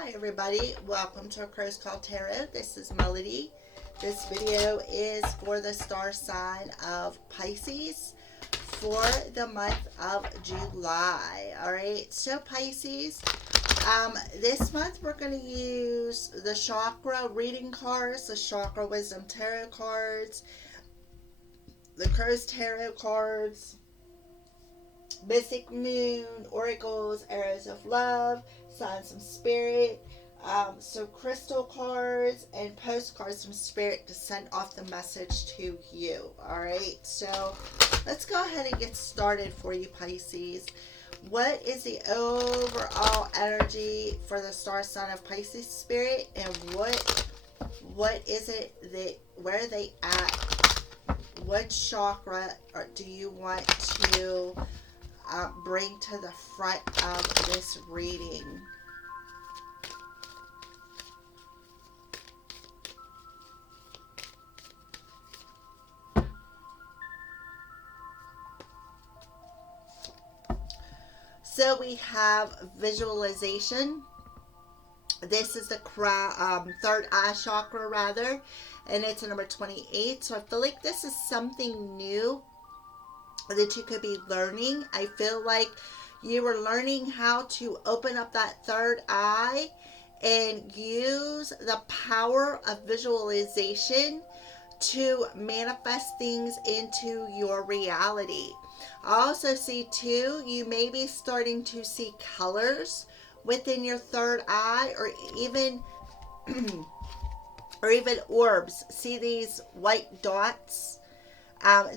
Hi everybody, welcome to A Crow's Call Tarot. This is Melody. This video is for the star sign of Pisces for the month of July. Alright, so Pisces, this month we're going to use the chakra reading cards, the chakra wisdom tarot cards, the Crow's tarot cards, Mystic Moon, Oracles, Arrows of Love, Signs from Spirit, so crystal cards and postcards from Spirit to send off the message to you. Alright, so let's go ahead and get started for you, Pisces. What is the overall energy for the star sign of Pisces Spirit, and what is it that, where are they at? What chakra do you want to bring to the front of this reading? So we have visualization. This is the third eye chakra, rather, and it's a number 28. So I feel like this is something new that you could be learning. I feel like you were learning how to open up that third eye and use the power of visualization to manifest things into your reality. I also see too, you may be starting to see colors within your third eye, or even or even orbs. See these white dots?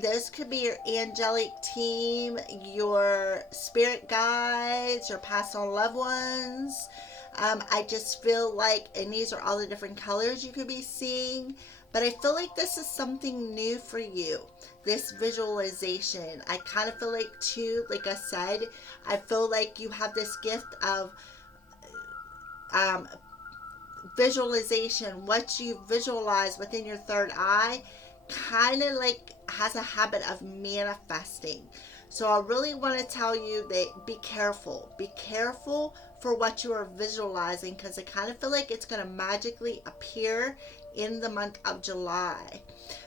Those could be your angelic team, your spirit guides, your past on loved ones. I just feel like, and these are all the different colors you could be seeing, but I feel like this is something new for you, this visualization. I kind of feel like too, like I said, I feel like you have this gift of visualization. What you visualize within your third eye kind of like has a habit of manifesting. So I really want to tell you that be careful for what you are visualizing, because I kind of feel like it's going to magically appear in the month of July.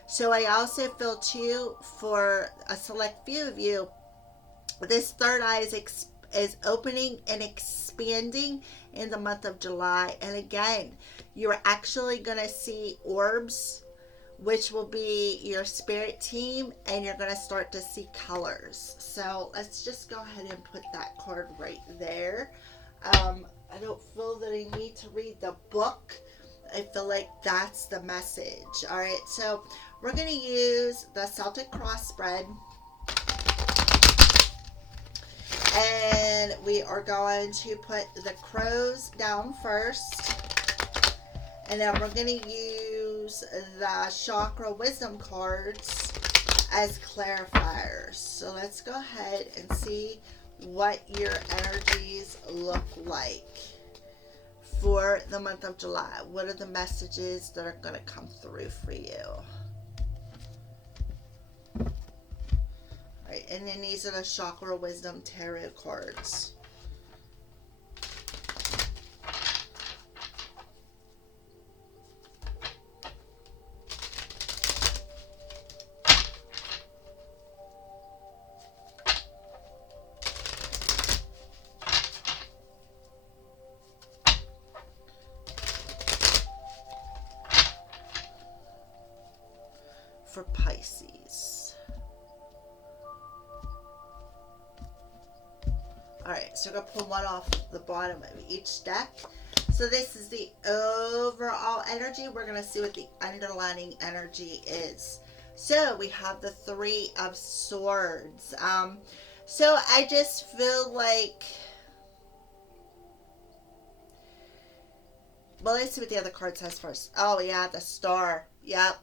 So I also feel too, for a select few of you, this third eye is opening and expanding in the month of July. And again, you're actually going to see orbs, which will be your spirit team, and you're going to start to see colors. So let's just go ahead and put that card right there. I don't feel that I need to read the book. I feel like that's the message. All right, so we're going to use the Celtic cross spread, and we are going to put the crows down first, and then we're going to use the chakra wisdom cards as clarifiers. So let's go ahead and see what your energies look like for the month of July. What are the messages that are going to come through for you? All right, and then these are the chakra wisdom tarot cards. For Pisces. Alright, so we're going to pull one off the bottom of each deck. So this is the overall energy. We're going to see what the underlining energy is. So we have the Three of Swords. So I just feel like, well, let's see what the other card says first. Oh yeah, the Star. Yep.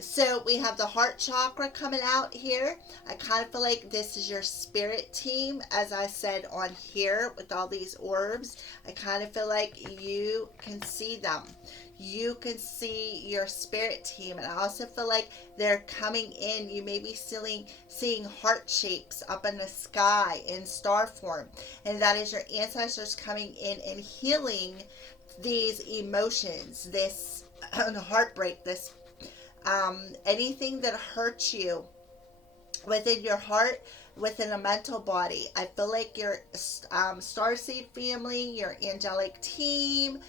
So we have the heart chakra coming out here. I kind of feel like this is your spirit team, as I said on here with all these orbs. I kind of feel like you can see them. You can see your spirit team, and I also feel like they're coming in. You may be seeing heart shapes up in the sky in star form, and that is your ancestors coming in and healing these emotions, this heartbreak, this anything that hurts you within your heart, within a mental body. I feel like your starseed family, your angelic team,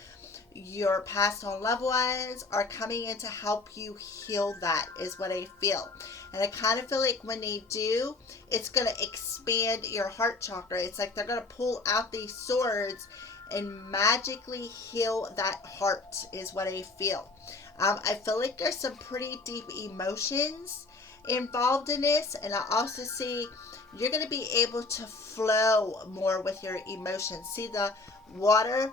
your past on loved ones are coming in to help you heal. That is what I feel. And I kind of feel like when they do, it's going to expand your heart chakra. It's like they're going to pull out these swords and magically heal that heart, is what I feel. I feel like there's some pretty deep emotions involved in this, and I also see you're going to be able to flow more with your emotions. See, the water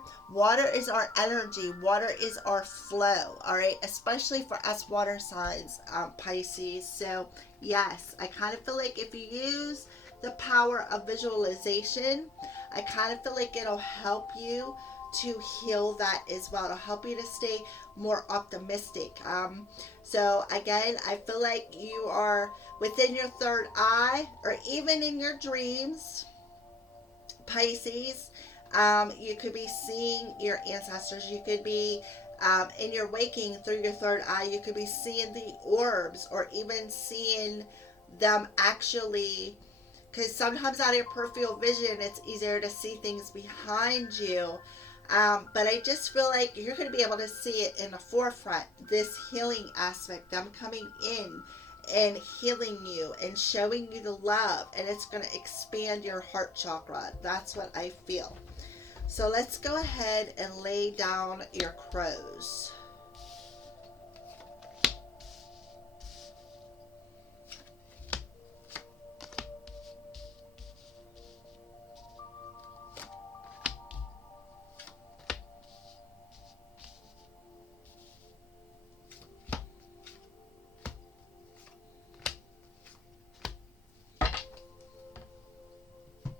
is our energy, water is our flow, all right, especially for us water signs, Pisces. So yes, I kind of feel like if you use the power of visualization, I kind of feel like it'll help you to heal that as well, to help you to stay more optimistic. So again, I feel like you are within your third eye, or even in your dreams, Pisces. You could be seeing your ancestors. You could be in your waking through your third eye. You could be seeing the orbs, or even seeing them actually, because sometimes out of your peripheral vision, it's easier to see things behind you. But I just feel like you're going to be able to see it in the forefront, this healing aspect, them coming in and healing you and showing you the love, and it's going to expand your heart chakra. That's what I feel. So let's go ahead and lay down your crows.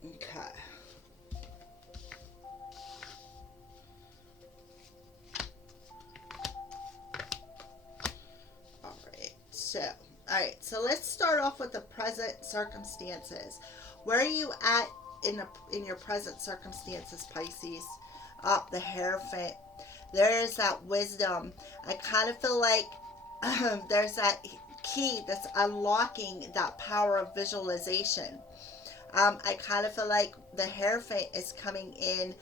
Okay. So let's start off with the present circumstances. Where are you at in your present circumstances, Pisces? Up the Hierophant. There's that wisdom. I kind of feel like there's that key that's unlocking that power of visualization. I kind of feel like the Hierophant is coming in.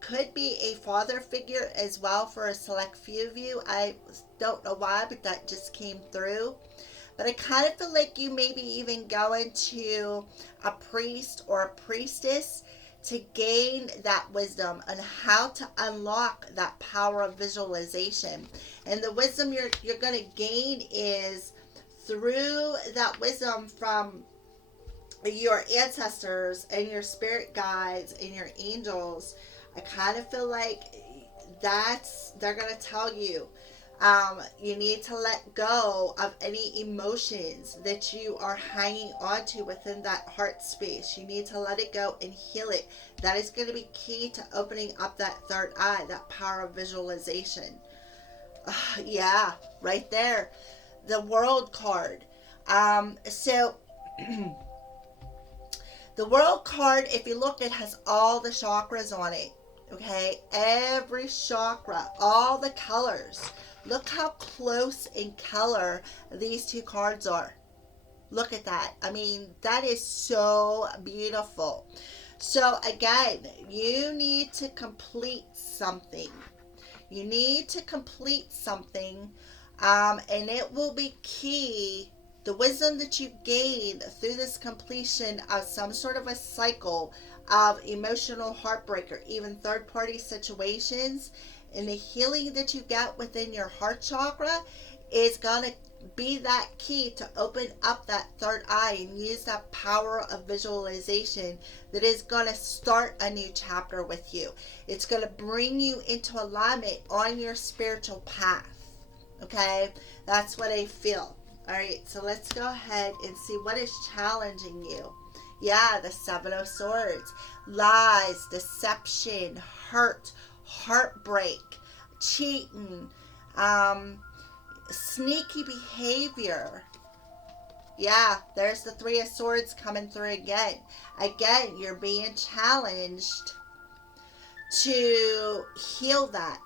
Could be a father figure as well for a select few of you. I don't know why, but that just came through. But I kind of feel like you may be even going to a priest or a priestess to gain that wisdom on how to unlock that power of visualization. And the wisdom you're going to gain is through that wisdom from your ancestors and your spirit guides and your angels. I kind of feel like they're going to tell you, you need to let go of any emotions that you are hanging on to within that heart space. You need to let it go and heal it. That is going to be key to opening up that third eye, that power of visualization. Yeah, right there. The World card. So the World card, if you look, it has all the chakras on it. Okay, every chakra, all the colors. Look how close in color these two cards are. Look at that. I mean, that is so beautiful. So again, you need to complete something. You need to complete something, and it will be key. The wisdom that you gain through this completion of some sort of a cycle of emotional heartbreak or even third-party situations, and the healing that you get within your heart chakra is going to be that key to open up that third eye and use that power of visualization that is going to start a new chapter with you. It's going to bring you into alignment on your spiritual path. Okay, that's what I feel. All right, so let's go ahead and see what is challenging you. Yeah, the Seven of Swords. Lies, deception, hurt, heartbreak, cheating, sneaky behavior. Yeah, there's the Three of Swords coming through again. Again, you're being challenged to heal that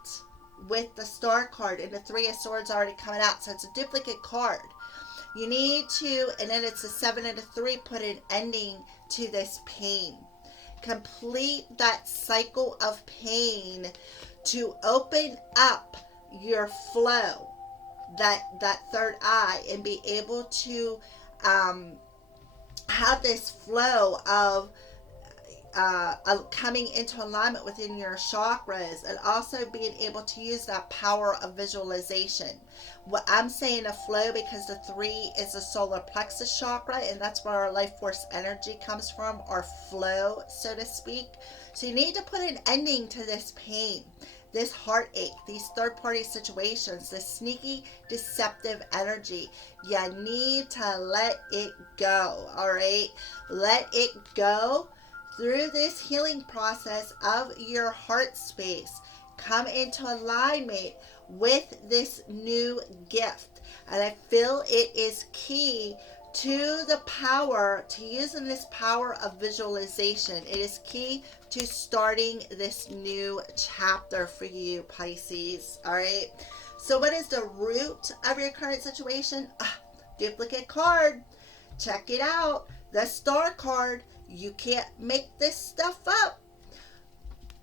with the Star card, and the Three of Swords already coming out, so it's a duplicate card. You need to, and then it's a 7 and a 3, put an ending to this pain. Complete that cycle of pain to open up your flow, that third eye, and be able to have this flow of coming into alignment within your chakras, and also being able to use that power of visualization. What I'm saying a flow because the 3 is the solar plexus chakra, and that's where our life force energy comes from, our flow, so to speak. So you need to put an ending to this pain, this heartache, these third-party situations, this sneaky, deceptive energy. You need to let it go, all right? Let it go. Through this healing process of your heart space, come into alignment with this new gift. And I feel it is key to the power, to using this power of visualization. It is key to starting this new chapter for you, Pisces. All right. So what is the root of your current situation? Duplicate card. Check it out. The Star card. You can't make this stuff up.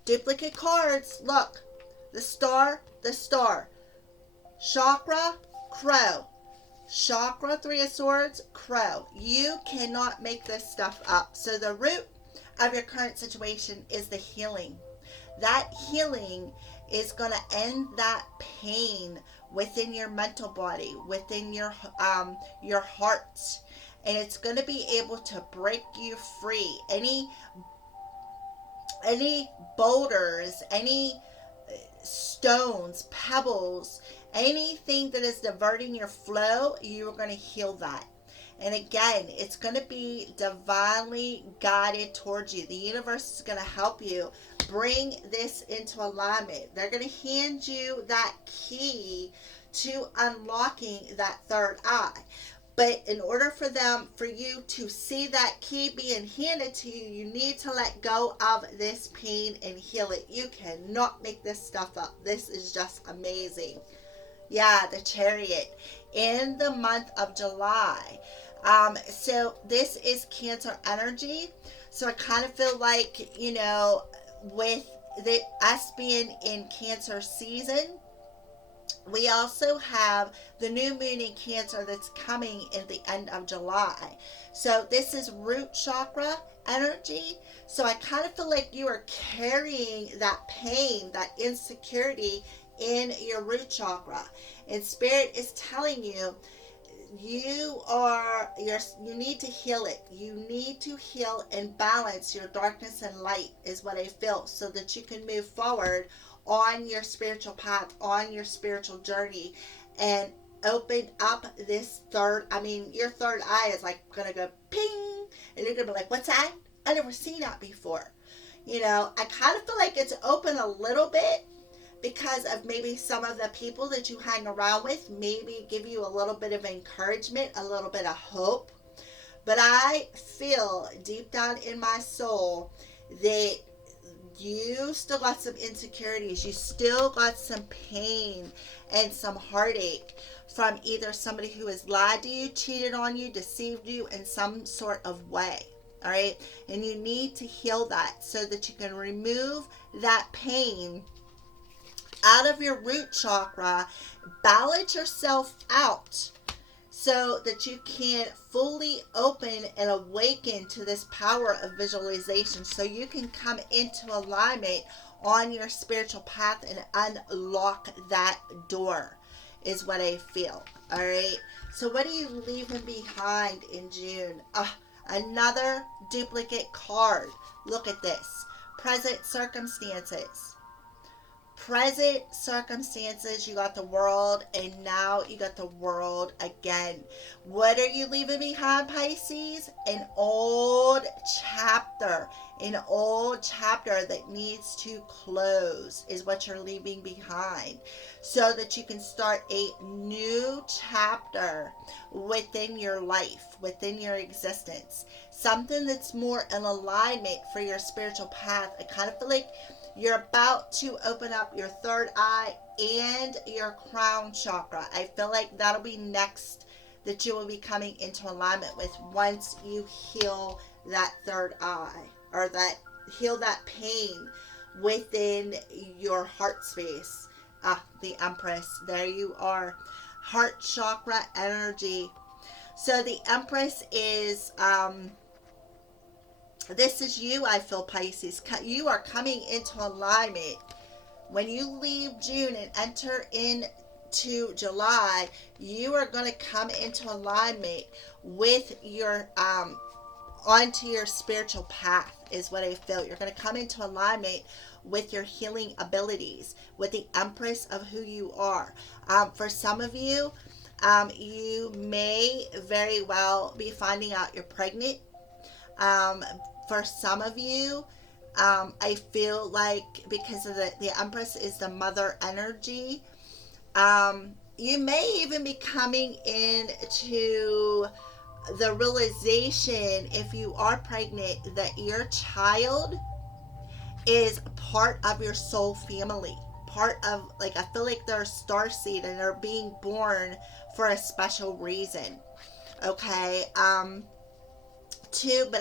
Duplicate cards. Look. The star. Chakra, crow. Chakra, Three of Swords, crow. You cannot make this stuff up. So the root of your current situation is the healing. That healing is going to end that pain within your mental body, within your heart. And it's going to be able to break you free. Any boulders, any stones, pebbles, anything that is diverting your flow, you are going to heal that. And again, it's going to be divinely guided towards you. The universe is going to help you bring this into alignment. They're going to hand you that key to unlocking that third eye. But in order for you to see that key being handed to you, you need to let go of this pain and heal it. You cannot make this stuff up. This is just amazing. Yeah, the Chariot in the month of July. So this is Cancer energy. So I kind of feel like, with us being in Cancer season, we also have the new moon in Cancer that's coming in the end of July. So this is root chakra energy. So I kind of feel like you are carrying that pain, that insecurity in your root chakra. And Spirit is telling you, you need to heal it. You need to heal and balance your darkness and light is what I feel, so that you can move forward on your spiritual path, on your spiritual journey, and open up this your third eye is like gonna go ping, and you're gonna be like, what's that? I never seen that before. I kind of feel like it's open a little bit because of maybe some of the people that you hang around with, maybe give you a little bit of encouragement, a little bit of hope. But I feel deep down in my soul that you still got some insecurities. You still got some pain and some heartache from either somebody who has lied to you, cheated on you, deceived you in some sort of way. All right. And you need to heal that so that you can remove that pain out of your root chakra, balance yourself out so that you can fully open and awaken to this power of visualization, so you can come into alignment on your spiritual path and unlock that door is what I feel. All right. So what are you leaving behind in June? Another duplicate card. Look at this. Present circumstances. present circumstances, you got the world, and now you got the world again. What are you leaving behind, Pisces? An old chapter. An old chapter that needs to close is what you're leaving behind, so that you can start a new chapter within your life, within your existence. Something that's more in alignment for your spiritual path. I kind of feel like you're about to open up your third eye and your crown chakra. I feel like that'll be next that you will be coming into alignment with once you heal that third eye, or that heal that pain within your heart space. The Empress. There you are. Heart chakra energy. So the Empress is this is you, I feel, Pisces. You are coming into alignment. When you leave June and enter into July, you are going to come into alignment with your onto your spiritual path, is what I feel. You're going to come into alignment with your healing abilities, with the Empress of who you are. For some of you, you may very well be finding out you're pregnant. For some of you, I feel like because of the Empress is the mother energy, you may even be coming into the realization, if you are pregnant, that your child is part of your soul family. Part of, like, I feel like they're a starseed and they're being born for a special reason. Okay? But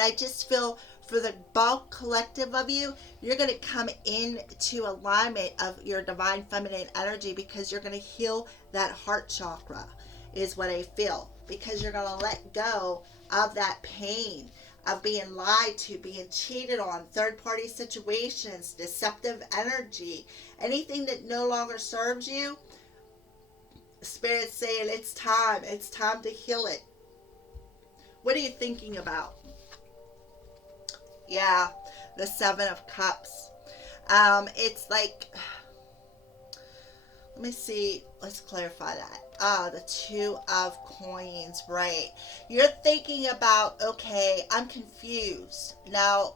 I just feel for the bulk collective of you, you're going to come into alignment of your divine feminine energy, because you're going to heal that heart chakra, is what I feel. Because you're going to let go of that pain of being lied to, being cheated on, third-party situations, deceptive energy, anything that no longer serves you. Spirit's saying it's time to heal it. What are you thinking about? Yeah, the Seven of Cups. It's like, let me see, let's clarify that. The Two of Coins, right. You're thinking about, okay, I'm confused. Now,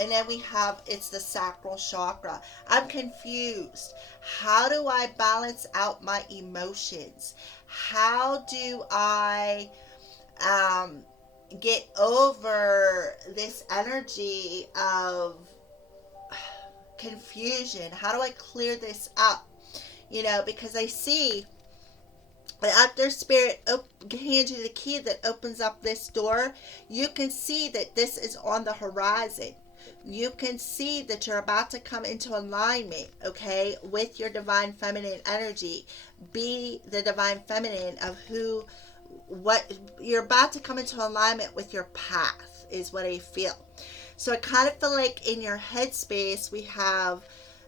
and then we have, it's the sacral chakra. I'm confused. How do I balance out my emotions? How do I get over this energy of confusion? How do I clear this up? You know, because I see after Spirit hands you the key that opens up this door, you can see that this is on the horizon. You can see that you're about to come into alignment, okay, with your divine feminine energy. Be the divine feminine of what you're about to come into alignment with your path, is what I feel. So I kind of feel like in your headspace we have,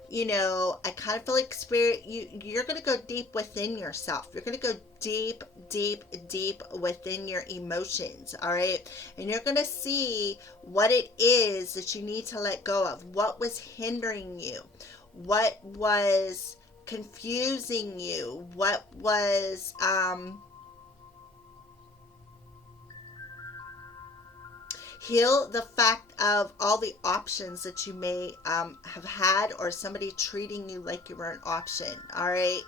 you know, I kind of feel like Spirit, you're going to go deep within yourself. You're going to go deep, deep, deep within your emotions, all right? And you're going to see what it is that you need to let go of. What was hindering you? What was confusing you? What was, heal the fact of all the options that you may have had, or somebody treating you like you were an option, all right?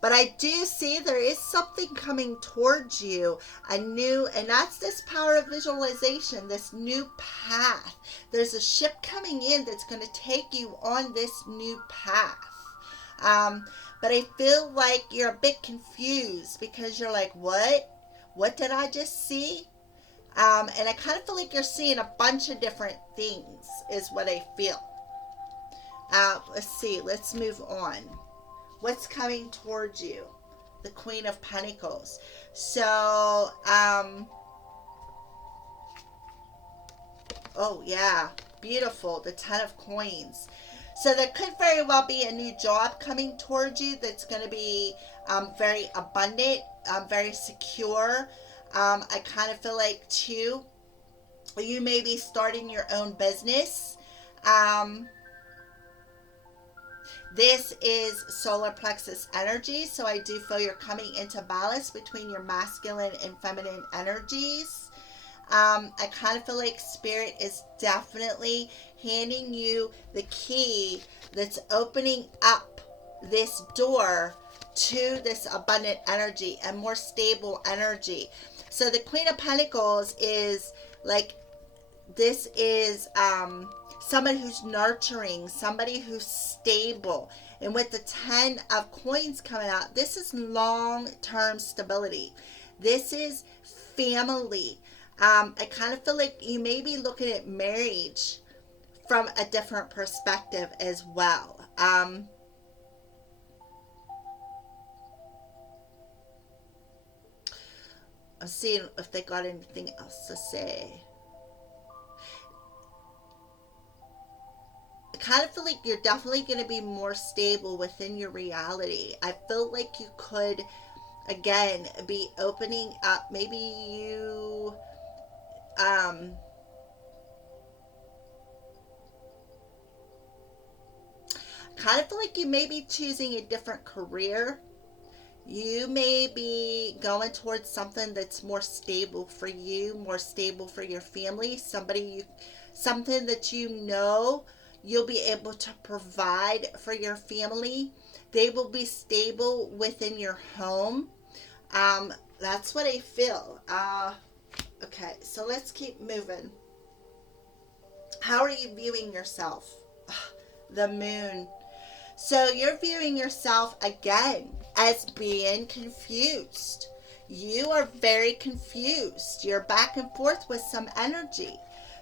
But I do see there is something coming towards you, and that's this power of visualization, this new path. There's a ship coming in that's going to take you on this new path. But I feel like you're a bit confused, because you're like, what? What did I just see? And I kind of feel like you're seeing a bunch of different things, is what I feel. Let's see. Let's move on. What's coming towards you? The Queen of Pentacles. So, oh yeah, beautiful. The Ten of Coins. So there could very well be a new job coming towards you that's going to be very abundant, very secure. I kind of feel like, too, you may be starting your own business. This is solar plexus energy, so I do feel you're coming into balance between your masculine and feminine energies. I kind of feel like Spirit is definitely handing you the key that's opening up this door to this abundant energy and more stable energy. So the Queen of Pentacles is like, this is somebody who's nurturing, somebody who's stable. And with the 10 of coins coming out, this is long-term stability. This is family. I kind of feel like you may be looking at marriage from a different perspective as well. I'm seeing if they got anything else to say. I kind of feel like you're definitely going to be more stable within your reality. I feel like you could, again, be opening up. Maybe you kind of feel like you may be choosing a different career. You may be going towards something that's more stable for you, more stable for your family, something that you know you'll be able to provide for your family. They will be stable within your home. That's what I feel. Okay, so let's keep moving. How are you viewing yourself? The moon. So you're viewing yourself again as being confused. You are very confused. You're back and forth with some energy.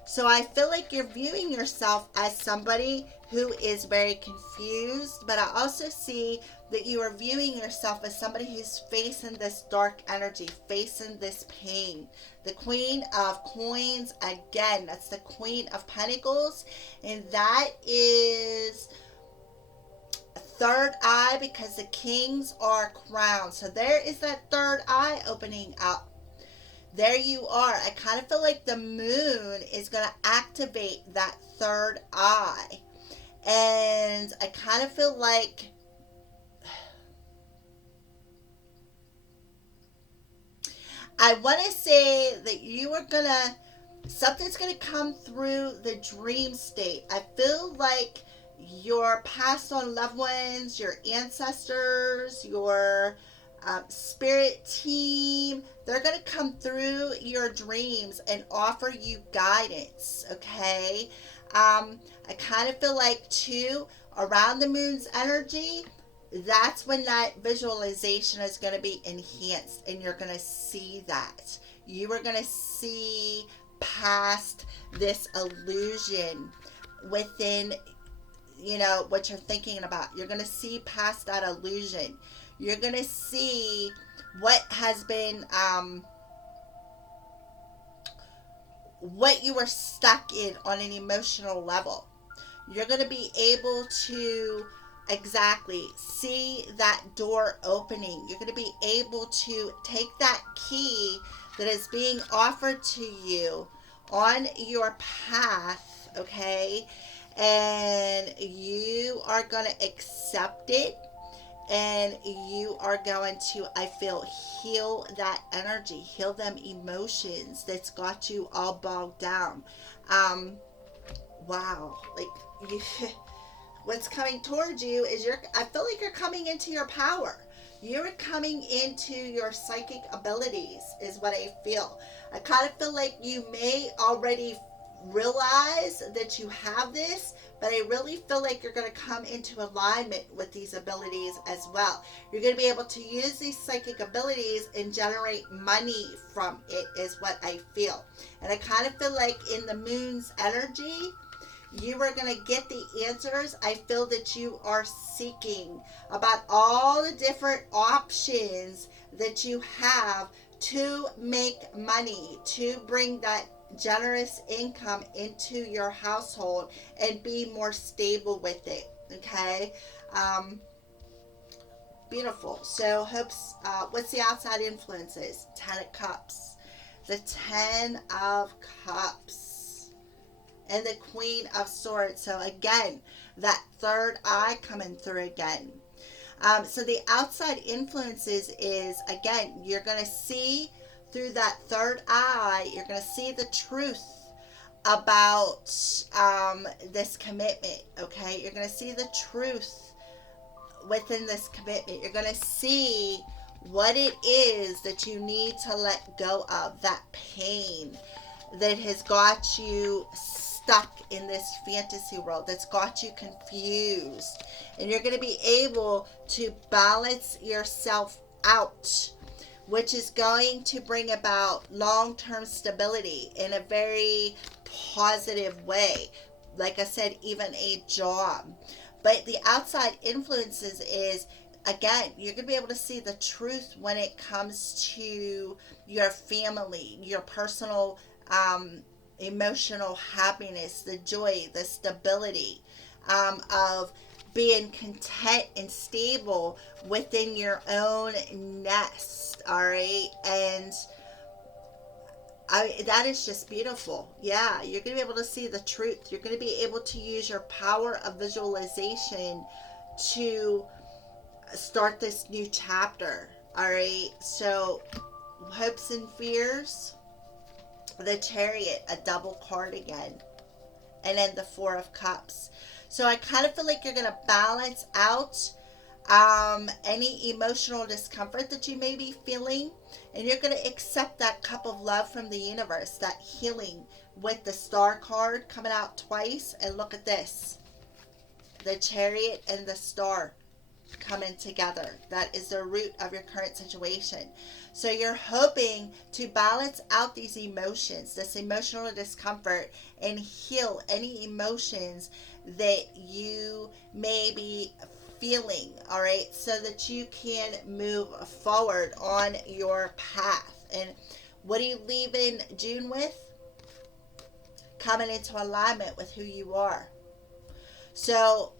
So I feel like you're viewing yourself as somebody who is very confused, but I also see that you are viewing yourself as somebody who's facing this dark energy, facing this pain. The Queen of Coins, again, that's the Queen of Pentacles, and that is third eye, because the kings are crowned. So there is that third eye opening up. There you are. I kind of feel like the moon is going to activate that third eye. And I kind of feel like I want to say that you are going to, something's going to come through the dream state. I feel like your passed on loved ones, your ancestors, your spirit team, they're going to come through your dreams and offer you guidance, okay? I kind of feel like, too, around the moon's energy, that's when that visualization is going to be enhanced, and you're going to see that. You are going to see past this illusion within, you know, what you're thinking about. You're going to see past that illusion. You're going to see what has been, what you were stuck in on an emotional level. You're going to be able to exactly see that door opening. You're going to be able to take that key that is being offered to you on your path, okay? And you are going to accept it. And you are going to, I feel, heal that energy, heal them emotions that's got you all bogged down. Wow. Like, what's coming towards you is I feel like you're coming into your power. You're coming into your psychic abilities is what I feel. I kind of feel like you may already realize that you have this, but I really feel like you're going to come into alignment with these abilities as well. You're going to be able to use these psychic abilities and generate money from it is what I feel. And I kind of feel like in the moon's energy, you are going to get the answers I feel that you are seeking about all the different options that you have to make money, to bring that generous income into your household and be more stable with it. Okay, beautiful. So hopes, what's the outside influences? 10 of Cups, the 10 of Cups, and the Queen of Swords. So again, that third eye coming through again. So the outside influences is, again, you're going to see through that third eye, you're going to see the truth about this commitment, okay? You're going to see the truth within this commitment. You're going to see what it is that you need to let go of, that pain that has got you stuck in this fantasy world, that's got you confused. And you're going to be able to balance yourself out, which is going to bring about long-term stability in a very positive way. Like I said, even a job. But the outside influences is, again, you're going to be able to see the truth when it comes to your family, your personal emotional happiness, the joy, the stability of being content and stable within your own nest. All right. And that is just beautiful. Yeah, you're going to be able to see the truth. You're going to be able to use your power of visualization to start this new chapter. All right. So hopes and fears, the Chariot, a double card again, and then the Four of Cups. So I kind of feel like you're going to balance out any emotional discomfort that you may be feeling, and you're going to accept that cup of love from the universe, that healing, with the Star card coming out twice. And look at this, the Chariot and the Star coming together. That is the root of your current situation. So you're hoping to balance out these emotions, this emotional discomfort, and heal any emotions that you may be feeling, all right, so that you can move forward on your path. And what are you leaving June with? Coming into alignment with who you are. So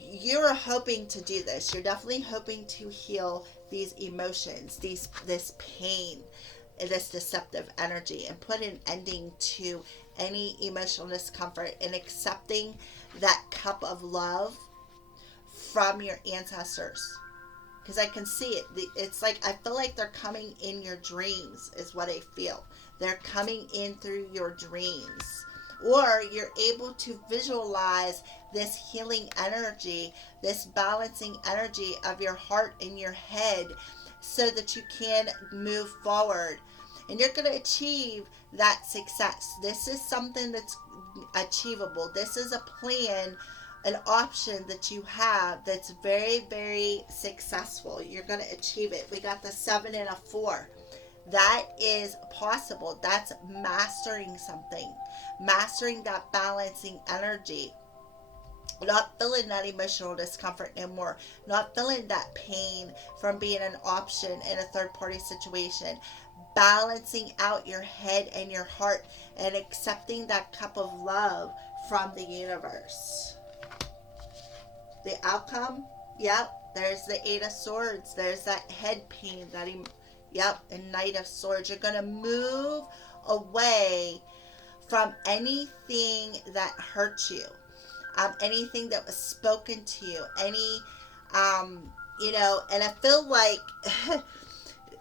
you're hoping to do this. You're definitely hoping to heal these emotions, this pain, this deceptive energy, and put an ending to any emotional discomfort, and accepting that cup of love from your ancestors. Because I can see it. It's like, I feel like they're coming in your dreams is what I feel. They're coming in through your dreams. Or you're able to visualize this healing energy, this balancing energy of your heart and your head, so that you can move forward. And you're going to achieve that success. This is something that's achievable. This is a plan, an option that you have that's very, very successful. You're going to achieve it. We got the 7 and a 4. That is possible. That's mastering something. Mastering that balancing energy. Not feeling that emotional discomfort anymore. Not feeling that pain from being an option in a third party situation. Balancing out your head and your heart, and accepting that cup of love from the universe. The outcome, yep, there's the 8 of Swords. There's that head pain, and Knight of Swords. You're going to move away from anything that hurts you. Anything that was spoken to you. And I feel like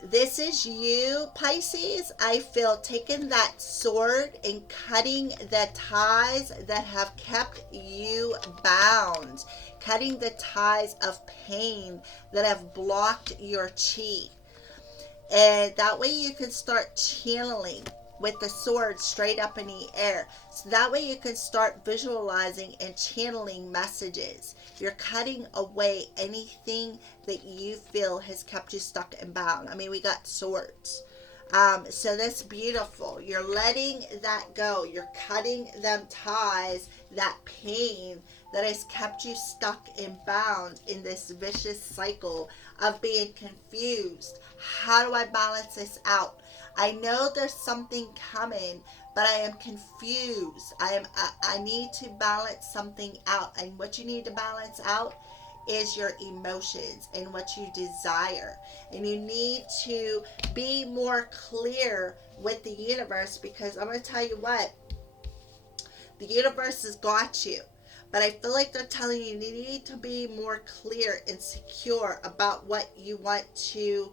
this is you, Pisces. I feel taking that sword and cutting the ties that have kept you bound. Cutting the ties of pain that have blocked your chi. And that way you can start channeling with the sword straight up in the air. So that way you can start visualizing and channeling messages. You're cutting away anything that you feel has kept you stuck and bound. I mean, we got swords. So that's beautiful. You're letting that go. You're cutting them ties, that pain that has kept you stuck and bound in this vicious cycle of being confused. How do I balance this out? I know there's something coming, but I am confused. I need to balance something out. And what you need to balance out is your emotions and what you desire. And you need to be more clear with the universe, because I'm going to tell you what, The universe has got you. But I feel like they're telling you need to be more clear and secure about what you want to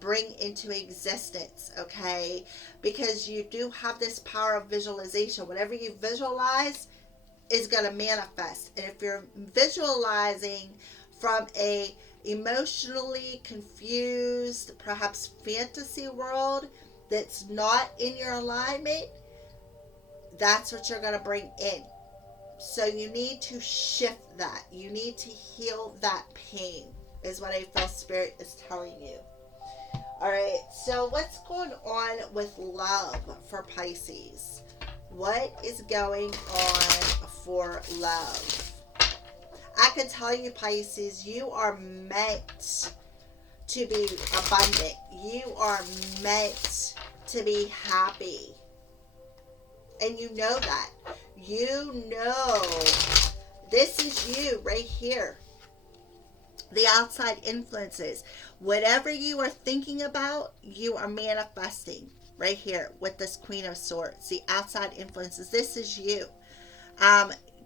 bring into existence, okay? Because you do have this power of visualization. Whatever you visualize is going to manifest. And if you're visualizing from a emotionally confused, perhaps fantasy world that's not in your alignment, that's what you're going to bring in. So you need to shift that. You need to heal that pain, is what I feel Spirit is telling you. All right, so what's going on with love for Pisces? What is going on for love? I can tell you, Pisces, you are meant to be abundant. You are meant to be happy. And you know that. You know this is you right here. The outside influences. Whatever you are thinking about, you are manifesting right here with this Queen of Swords. The outside influences. This is you.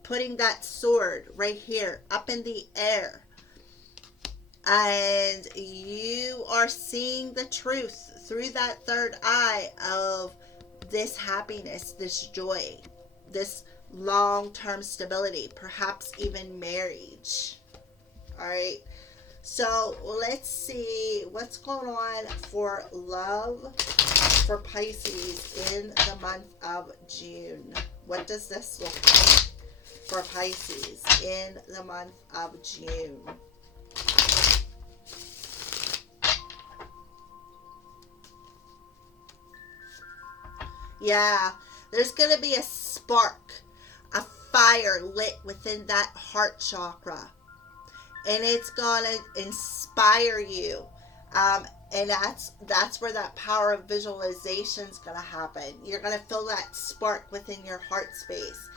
Putting that sword right here up in the air. And you are seeing the truth through that third eye of this happiness, this joy, this long-term stability, perhaps even marriage. All right. So let's see what's going on for love for Pisces in the month of June. What does this look like for Pisces in the month of June? Yeah, there's going to be a spark, a fire lit within that heart chakra. And it's going to inspire you. And that's where that power of visualization is going to happen. You're going to feel that spark within your heart space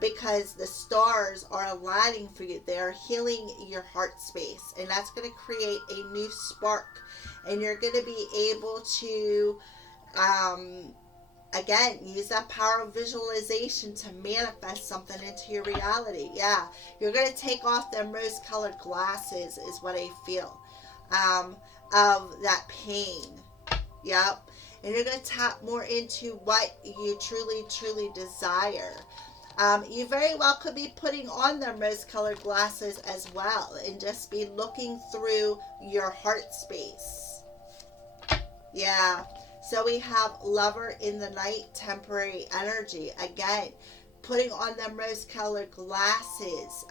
because the stars are aligning for you. They are healing your heart space. And that's going to create a new spark. And you're going to be able to... again, use that power of visualization to manifest something into your reality. Yeah, you're going to take off them rose-colored glasses is what I feel, of that pain. Yep. And you're going to tap more into what you truly, truly desire. You very well could be putting on them rose-colored glasses as well and just be looking through your heart space. Yeah. So we have Lover in the Night, temporary energy. Again, putting on them rose-colored glasses.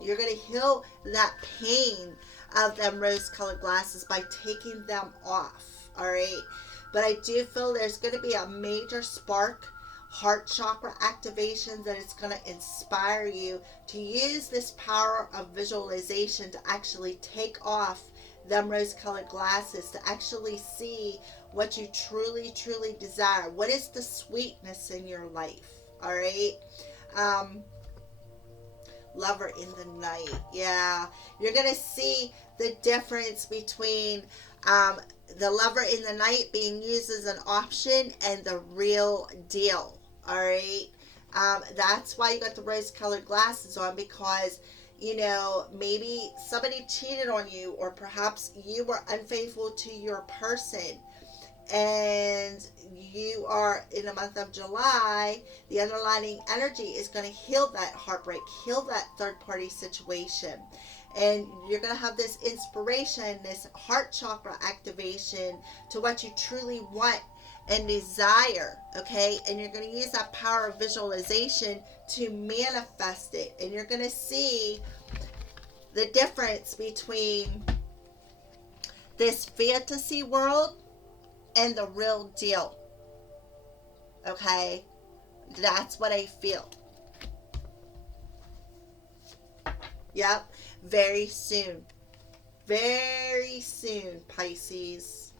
You're going to heal that pain of them rose-colored glasses by taking them off. All right. But I do feel there's going to be a major spark, heart chakra activation that is going to inspire you to use this power of visualization to actually take off them rose-colored glasses, to actually see what you truly, truly desire. What is the sweetness in your life? All right. Lover in the Night. Yeah. You're going to see the difference between the Lover in the Night being used as an option and the real deal. All right. That's why you got the rose-colored glasses on, because you know, maybe somebody cheated on you, or perhaps you were unfaithful to your person, and you are in the month of July. The underlying energy is going to heal that heartbreak, heal that third party situation, and you're going to have this inspiration, this heart chakra activation to what you truly want and desire. Okay. And you're going to use that power of visualization to manifest it, and you're going to see the difference between this fantasy world and the real deal. Okay, that's what I feel. Yep, very soon, Pisces,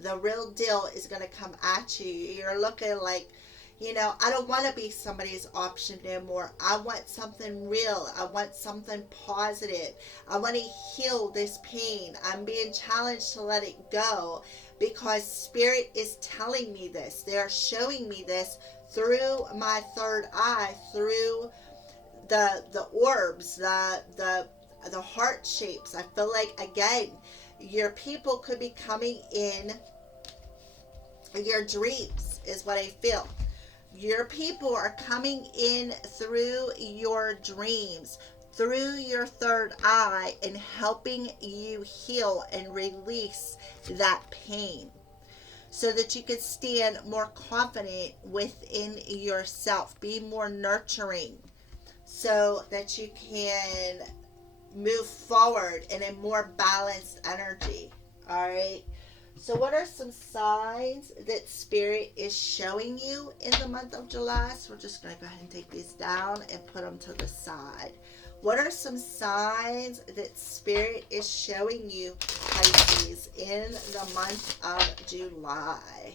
the real deal is going to come at you. You're looking like, you know, I don't want to be somebody's option anymore. I want something real. I want something positive. I want to heal this pain. I'm being challenged to let it go because Spirit is telling me this. They're showing me this through my third eye, through the orbs, the heart shapes. I feel like, again, your people could be coming in your dreams, is what I feel. Your people are coming in through your dreams, through your third eye, and helping you heal and release that pain, so that you could stand more confident within yourself, be more nurturing, so that you can move forward in a more balanced energy. All right. So what are some signs that Spirit is showing you in the month of July? So we're just going to go ahead and take these down and put them to the side. What are some signs that Spirit is showing you, Pisces, in the month of July?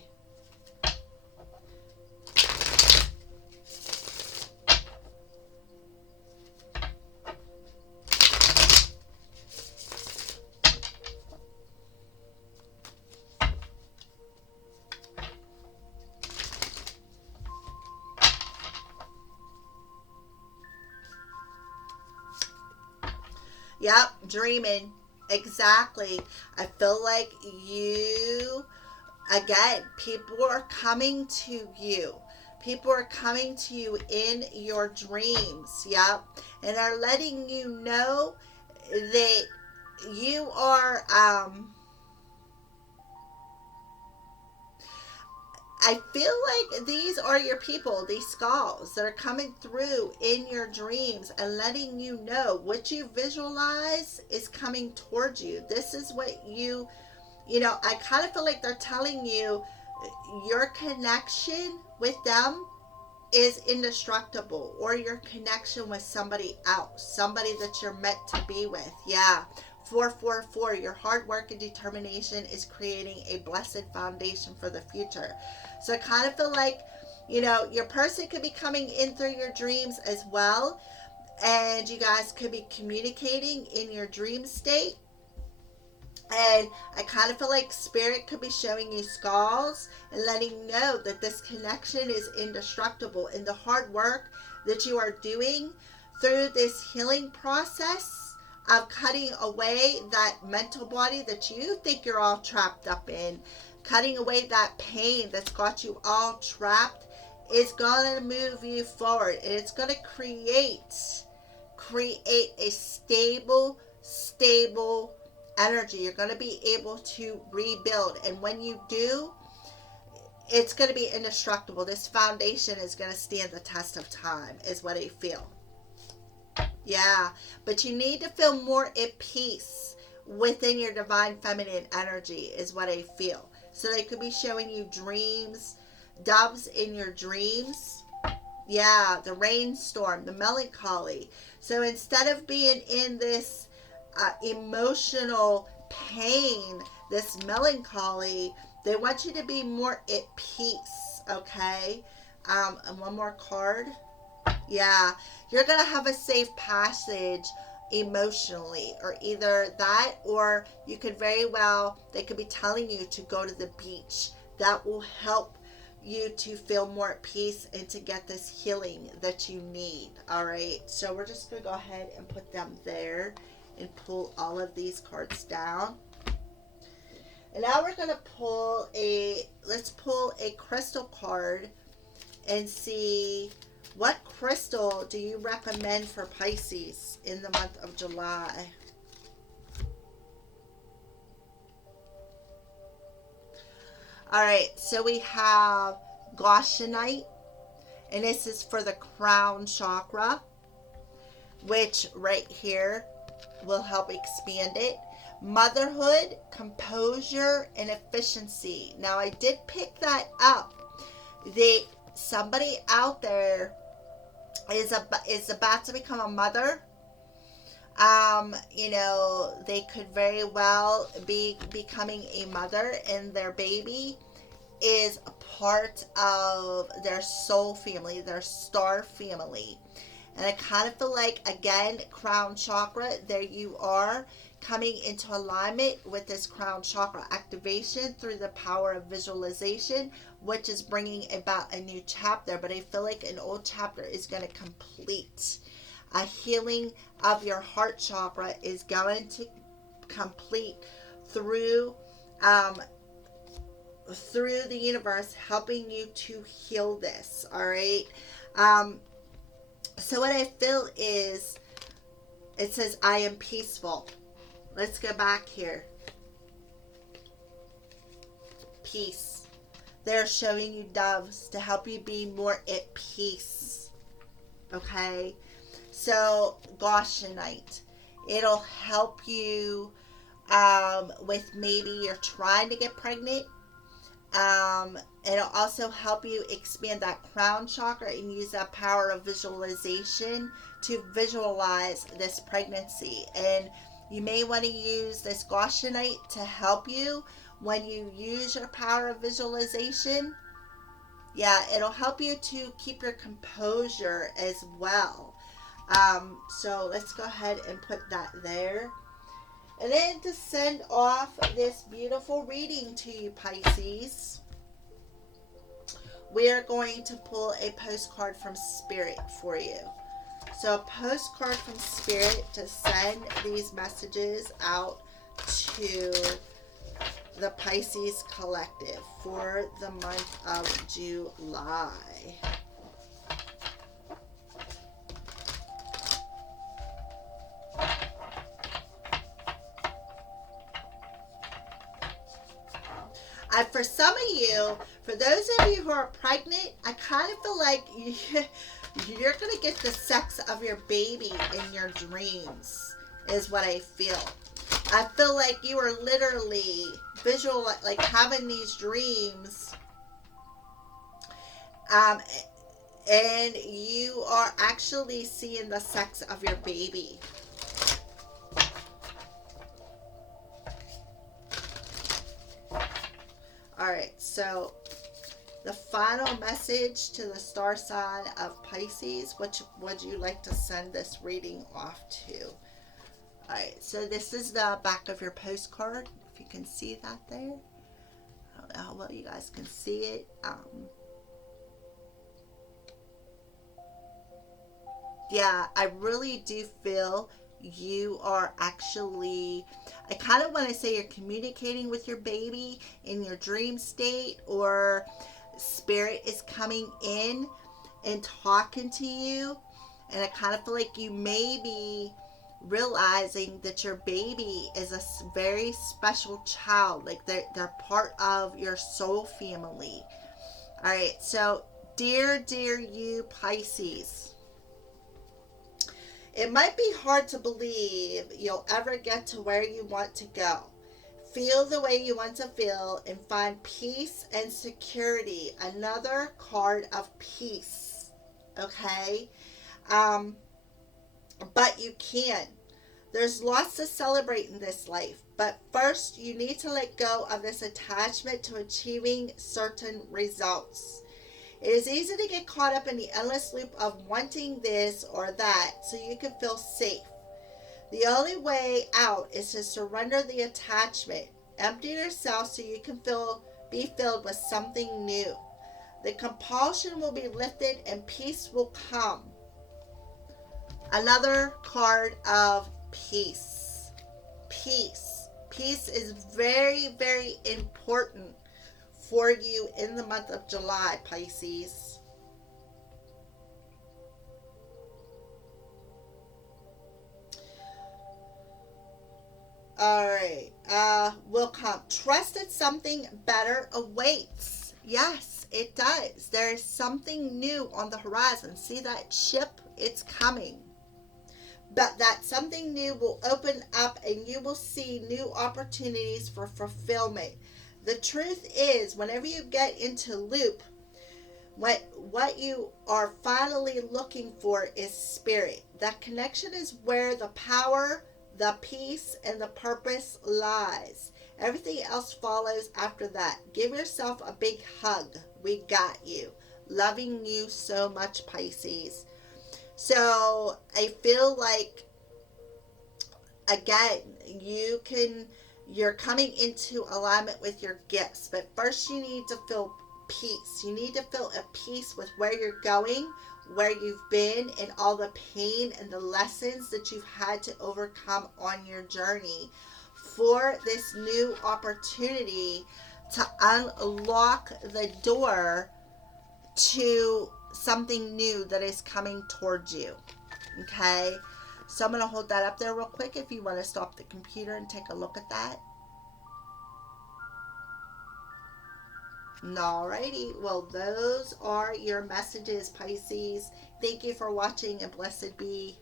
Yep, dreaming. Exactly. I feel like you, again, people are coming to you. People are coming to you in your dreams. Yep. And are letting you know that you are, I feel like these are your people, these skulls that are coming through in your dreams and letting you know what you visualize is coming towards you. This is what I kind of feel like they're telling you your connection with them is indestructible, or your connection with somebody else, somebody that you're meant to be with. Yeah. 444, your hard work and determination is creating a blessed foundation for the future. So I kind of feel like, your person could be coming in through your dreams as well. And you guys could be communicating in your dream state. And I kind of feel like Spirit could be showing you skulls and letting you know that this connection is indestructible. And the hard work that you are doing through this healing process of cutting away that mental body that you think you're all trapped up in, cutting away that pain that's got you all trapped, is going to move you forward. And it's going to create a stable energy. You're going to be able to rebuild. And when you do, it's going to be indestructible. This foundation is going to stand the test of time, is what I feel. Yeah, but you need to feel more at peace within your divine feminine energy, is what I feel. So they could be showing you dreams, doves in your dreams. Yeah, the rainstorm, the melancholy. So instead of being in this emotional pain, this melancholy, they want you to be more at peace, okay? And one more card. Yeah, you're going to have a safe passage emotionally, or either that, or you could very well, they could be telling you to go to the beach. That will help you to feel more at peace and to get this healing that you need. All right, so we're just going to go ahead and put them there and pull all of these cards down. And now we're going to let's pull a crystal card and see, what crystal do you recommend for Pisces in the month of July? All right, so we have Goshenite, and this is for the crown chakra, which right here will help expand it. Motherhood, composure, and efficiency. Now, I did pick that up. Somebody out there is about to become a mother. They could very well be becoming a mother, and their baby is a part of their soul family, their star family. And I kind of feel like, again, crown chakra, there you are. coming into alignment with this crown chakra activation through the power of visualization, which is bringing about a new chapter. But I feel like an old chapter is going to complete. A healing of your heart chakra is going to complete through the universe, helping you to heal this. All right. So what I feel is, it says, I am peaceful. Let's go back here. Peace. They're showing you doves to help you be more at peace. Okay. So Goshenite, it'll help you with maybe you're trying to get pregnant. It'll also help you expand that crown chakra and use that power of visualization to visualize this pregnancy. And you may want to use this Goshenite to help you when you use your power of visualization. Yeah, it'll help you to keep your composure as well. So let's go ahead and put that there. And then to send off this beautiful reading to you, Pisces, we are going to pull a postcard from Spirit for you. So a postcard from Spirit to send these messages out to the Pisces collective for the month of July. For some of you, for those of you who are pregnant, I kind of feel like you're going to get the sex of your baby in your dreams, is what I feel. I feel like you are literally visual, like having these dreams, and you are actually seeing the sex of your baby. Alright, so the final message to the star sign of Pisces, which would you like to send this reading off to? Alright, so this is the back of your postcard, if you can see that there. I don't know how well you guys can see it. Yeah, I really do feel you are actually, I kind of want to say you're communicating with your baby in your dream state, or Spirit is coming in and talking to you, and I kind of feel like you may be realizing that your baby is a very special child, like they're part of your soul family. All right, so dear you Pisces, it might be hard to believe you'll ever get to where you want to go. Feel the way you want to feel and find peace and security. Another card of peace. Okay? But you can. There's lots to celebrate in this life. But first, you need to let go of this attachment to achieving certain results. It is easy to get caught up in the endless loop of wanting this or that so you can feel safe. The only way out is to surrender the attachment. Empty yourself so you can be filled with something new. The compulsion will be lifted and peace will come. Another card of peace. Peace. Peace is very, very important for you in the month of July, Pisces. Alright, will come. Trust that something better awaits. Yes, it does. There is something new on the horizon. See that ship? It's coming. But that something new will open up and you will see new opportunities for fulfillment. The truth is, whenever you get into loop, what you are finally looking for is spirit. That connection is where the power, the peace, and the purpose lies. Everything else follows after that. Give yourself a big hug. We got you. Loving you so much, Pisces. So I feel like again, you're coming into alignment with your gifts, but first you need to feel peace. You need to feel at peace with where you're going, where you've been, and all the pain and the lessons that you've had to overcome on your journey for this new opportunity to unlock the door to something new that is coming towards you. Okay? So I'm going to hold that up there real quick if you want to stop the computer and take a look at that. Alrighty, well, those are your messages, Pisces. Thank you for watching, and blessed be.